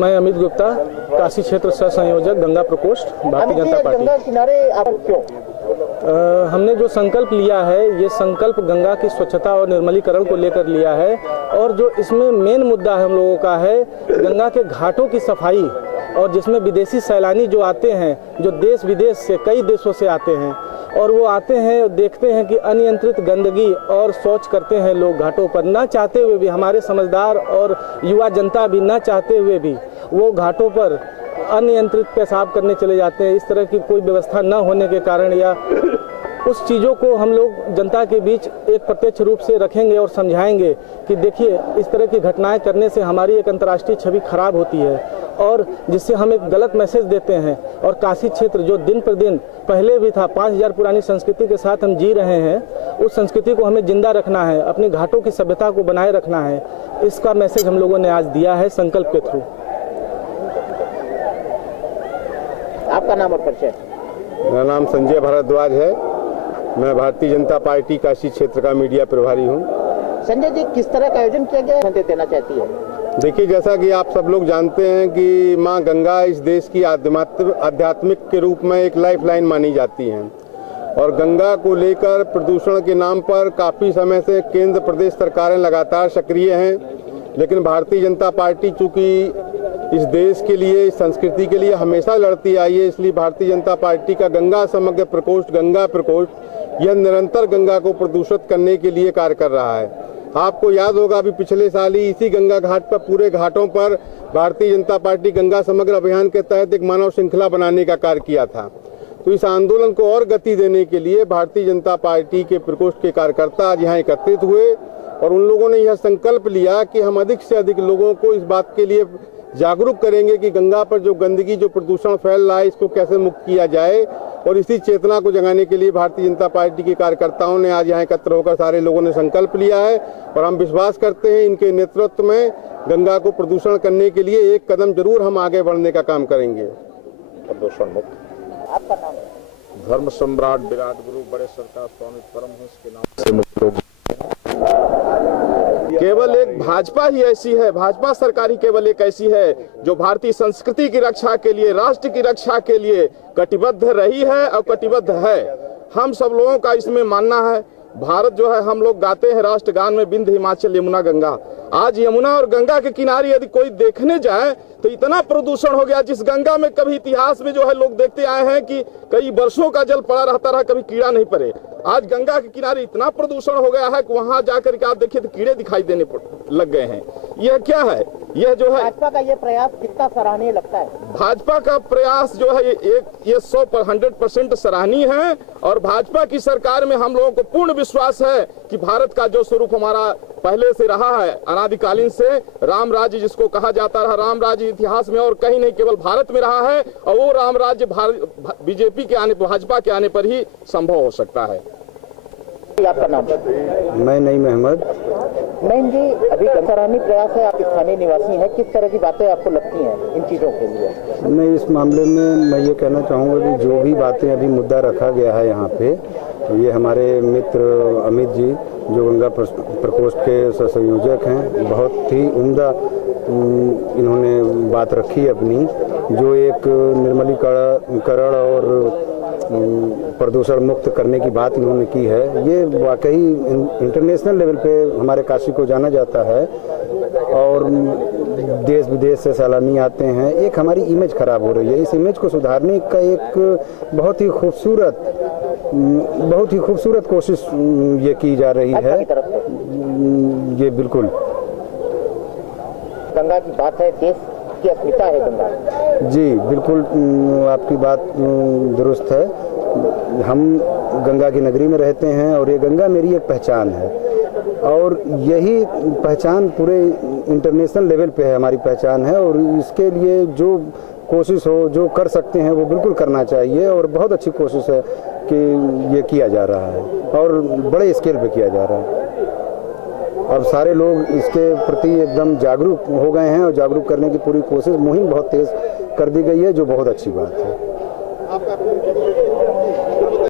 मैं अमित गुप्ता, काशी क्षेत्र सह संयोजक, गंगा प्रकोष्ठ, भारतीय जनता पार्टी। गंगा किनारे आप क्यों? हमने जो संकल्प लिया है, ये संकल्प गंगा की स्वच्छता और निर्मलीकरण को लेकर लिया है। और जो इसमें मेन मुद्दा हम लोगों का है, गंगा के घाटों की सफाई, और जिसमें विदेशी सैलानी जो आते हैं, जो देश विदेश से कई देशों से आते हैं, और वो आते हैं और देखते हैं कि अनियंत्रित गंदगी और शौच करते हैं लोग घाटों पर, ना चाहते हुए भी। हमारे समझदार और युवा जनता भी ना चाहते हुए भी वो घाटों पर अनियंत्रित पेशाब करने चले जाते हैं। इस तरह की कोई व्यवस्था न होने के कारण, या उस चीज़ों को हम लोग जनता के बीच एक प्रत्यक्ष रूप से रखेंगे और समझाएंगे कि देखिए, इस तरह की घटनाएं करने से हमारी एक अंतर्राष्ट्रीय छवि खराब होती है, और जिससे हम एक गलत मैसेज देते हैं। और काशी क्षेत्र जो दिन पर दिन पहले भी था, 5000 पुरानी संस्कृति के साथ हम जी रहे हैं, उस संस्कृति को हमें जिंदा रखना है, अपने घाटों की सभ्यता को बनाए रखना है। इसका मैसेज हम लोगों ने आज दिया है संकल्प के थ्रू। आपका नाम और परिचय? मेरा नाम संजय भारद्वाज है। मैं भारतीय जनता पार्टी काशी क्षेत्र का मीडिया प्रभारी हूं। संजय जी, किस तरह का आयोजन किया गया है, देना चाहती है? देखिए, जैसा कि आप सब लोग जानते हैं कि मां गंगा इस देश की आध्यात्मिक के रूप में एक लाइफलाइन मानी जाती हैं, और गंगा को लेकर प्रदूषण के नाम पर काफ़ी समय से केंद्र प्रदेश सरकारें लगातार सक्रिय हैं। लेकिन भारतीय जनता पार्टी चूँकि इस देश के लिए, इस संस्कृति के लिए हमेशा लड़ती आई है, इसलिए भारतीय जनता पार्टी का गंगा समग्र प्रकोष्ठ, गंगा प्रकोष्ठ, यह निरंतर गंगा को प्रदूषित करने के लिए कार्य कर रहा है। आपको याद होगा, अभी पिछले साल ही इसी गंगा घाट पर, पूरे घाटों पर भारतीय जनता पार्टी गंगा समग्र अभियान के तहत एक मानव श्रृंखला बनाने का कार्य किया था। तो इस आंदोलन को और गति देने के लिए भारतीय जनता पार्टी के प्रकोष्ठ के कार्यकर्ता आज यहाँ एकत्रित हुए, और उन लोगों ने यह संकल्प लिया कि हम अधिक से अधिक लोगों को इस बात के लिए जागरूक करेंगे कि गंगा पर जो गंदगी, जो प्रदूषण फैल रहा है, इसको कैसे मुक्त किया जाए। और इसी चेतना को जगाने के लिए भारतीय जनता पार्टी के कार्यकर्ताओं ने आज यहाँ एकत्र होकर सारे लोगों ने संकल्प लिया है, और हम विश्वास करते हैं इनके नेतृत्व में गंगा को प्रदूषण करने के लिए एक कदम जरूर हम आगे बढ़ने का काम करेंगे। प्रदूषण मुक्त। आपका नाम? धर्म सम्राट विराट गुरु बड़े सरकार स्वामी परमहंस के नाम से मुक्त लोग। केवल एक भाजपा ही ऐसी है, भाजपा सरकार ही केवल एक ऐसी है जो भारतीय संस्कृति की रक्षा के लिए, राष्ट्र की रक्षा के लिए कटिबद्ध रही है और कटिबद्ध है। हम सब लोगों का इसमें मानना है। भारत जो है, हम लोग गाते हैं राष्ट्रगान में, विंध्य हिमाचल यमुना गंगा। आज यमुना और गंगा के किनारे यदि कोई देखने जाए तो इतना प्रदूषण हो गया, जिस गंगा में कभी इतिहास में जो है लोग देखते आए हैं कि कई वर्षों का जल पड़ा रहता रहा, कभी कीड़ा नहीं पड़े। आज गंगा के किनारे इतना प्रदूषण हो गया है कि वहां जाकर के आप देखिए तो कीड़े दिखाई देने लग गए हैं। यह क्या है? यह जो है भाजपा का ये प्रयास कितना सराहनीय लगता है? भाजपा का प्रयास जो है ये 100% सराहनीय है, और भाजपा की सरकार में हम लोगों को पूर्ण विश्वास है कि भारत का जो स्वरूप हमारा पहले से रहा है, अनादिकालीन से राम राज्य जिसको कहा जाता रहा, राम राज्य इतिहास में और कहीं नहीं, केवल भारत में रहा है, और वो राम राज्य बीजेपी के आने, भाजपा के आने पर ही संभव हो सकता है। आपका नाम? मैं नईम अहमद। नईम जी, अभी सराहनीय प्रयास है, आप स्थानीय निवासी हैं, किस तरह की बातें आपको लगती हैं इन चीज़ों के लिए? मैं इस मामले में मैं ये कहना चाहूँगा कि जो भी बातें अभी मुद्दा रखा गया है यहाँ पे, ये हमारे मित्र अमित जी जो गंगा प्रकोष्ठ के संयोजक हैं, बहुत ही उम्दा इन्होंने बात रखी अपनी, जो एक निर्मलीकरण और प्रदूषण मुक्त करने की बात इन्होंने की है। ये वाकई इंटरनेशनल लेवल पे हमारे काशी को जाना जाता है, और देश विदेश से सैलानी आते हैं। एक हमारी इमेज खराब हो रही है, इस इमेज को सुधारने का एक बहुत ही खूबसूरत कोशिश ये की जा रही है। ये बिल्कुल गंगा की बात है, देश की अस्मिता है गंगा। जी बिल्कुल, आपकी बात दुरुस्त है। हम गंगा की नगरी में रहते हैं, और ये गंगा मेरी एक पहचान है, और यही पहचान पूरे इंटरनेशनल लेवल पे है, हमारी पहचान है। और इसके लिए जो कोशिश हो, जो कर सकते हैं, वो बिल्कुल करना चाहिए, और बहुत अच्छी कोशिश है कि ये किया जा रहा है, और बड़े स्केल पे किया जा रहा है। अब सारे लोग इसके प्रति एकदम जागरूक हो गए हैं, और जागरूक करने की पूरी कोशिश, मुहिम बहुत तेज कर दी गई है, जो बहुत अच्छी बात है।